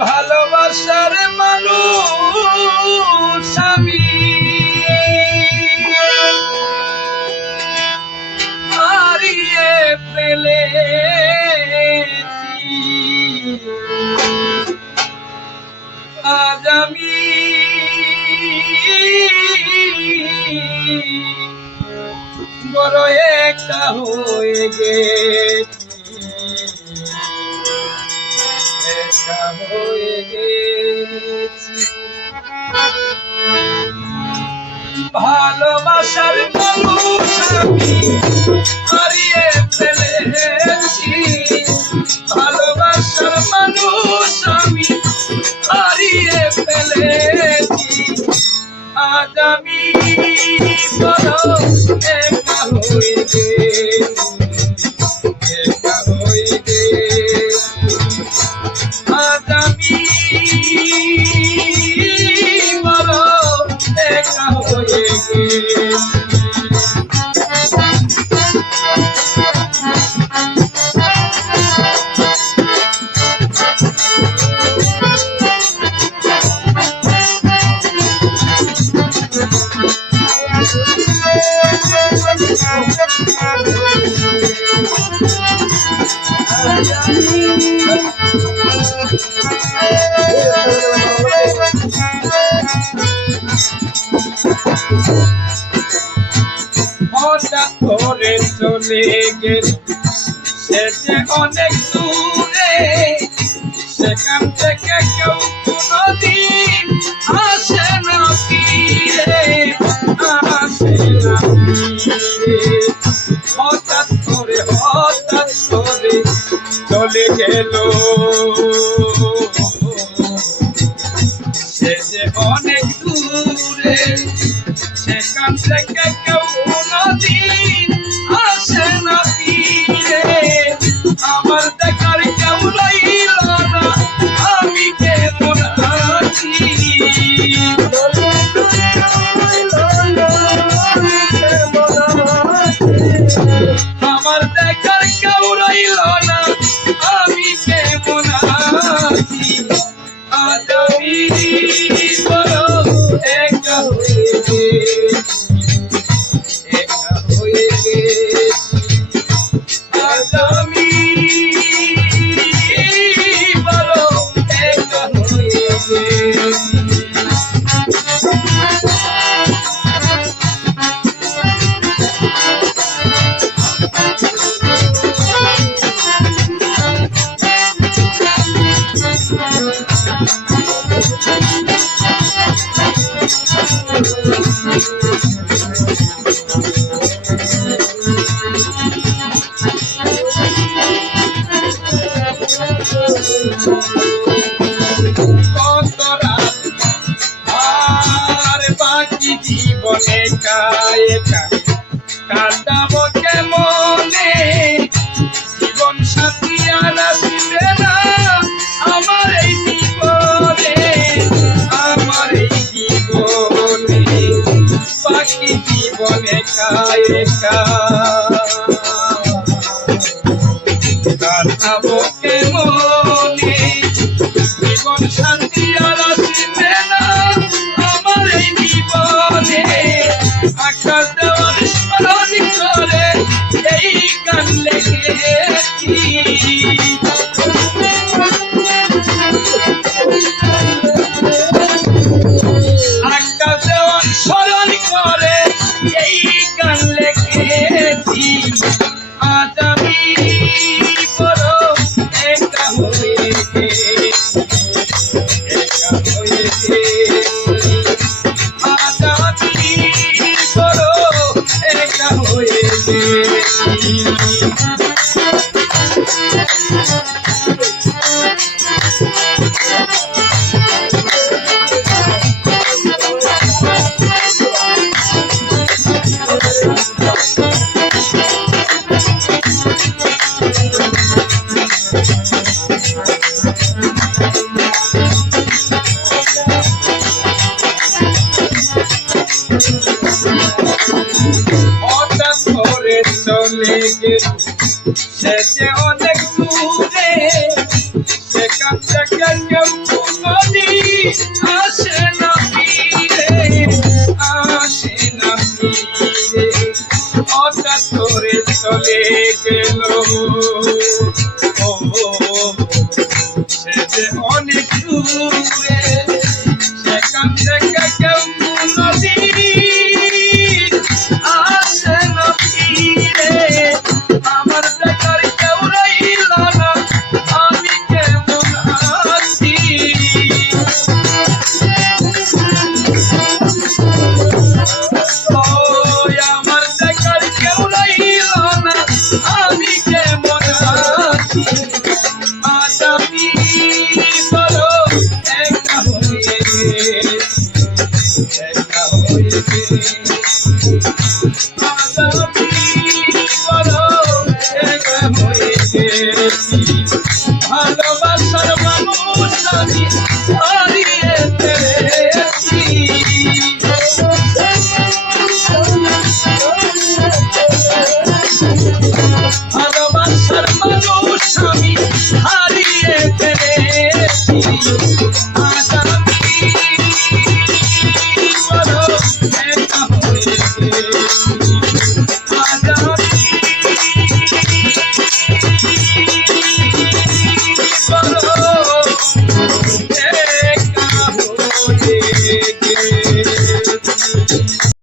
ভালোবাসার মানুষ আমি হারিয়ে ফেলেছি। আজ আমি বড় একা হয়ে গেছি, একা হয়ে গেছি। ভালোবাসার মানুষ আমি হারিয়ে ফেলেছি, ভালোবাসার মানুষ আমি হারিয়ে ফেলেছি। আজ আমি বড় একা হয়ে গেছি, একা হয়ে গেছি। আজ আমি বড় একা হয়ে গেছি। হঠাৎ করে চলে গেল সে যে অনেক দূরে, সেখান থেকে কেউ কোনদিন আসে না ফিরে, আসে না ফিরে। হঠাৎ করে চলে গেল সে যে অনেক দূরে, সেখান থেকে কেউ কোনদিন আসে না ফিরে। আমার দেখার কেউ রইল না, আমি কেমন আছি। আমার দেখার কেউ রইল না, আমি কেমন আছি। আজ আমি বড় একা হয়ে গেছি, একা হয়ে গেছি। আজ আমি বড় একা হয়ে গেছি। কত রাত আর বাকি জীবনে একা একা কাটাবো কেমনে, জীবন সাথী আর আসবে না আমার এই জীবনে, আমার এই জীবনে। বাকি জীবন একা একা কাটাবো কেমনে, জীবন শান্তি আর আসবে না আমার এই জীবনে। আকাশ দেওয়ার স্মরণ করে এই গান লিখেছি, আকাশ দেওয়ার স্মরণ করে এই গান লিখেছি। আজ আমি বড় সে যে অনেক দূরে সেখান থেকে কেউ কোনদিন আসে না ফিরে, আসে না ফিরে, হঠাৎ করে চলে গেল। ও সে যে অনেক দূরে সেখান থেকে কেউ কোনদিন আসে না ফিরে, আমার দেখার কেউ রইল না, আমি কেমন আছি। ওই আমার দেখার কেউ রইল না, আমি কেমন আছি। আজ আমি বড় একা হয়ে গেছি, একা হয়ে গেছি। আজ আমি বড় একা হয়ে গেছি। ভালোবাসার মানুষ আমি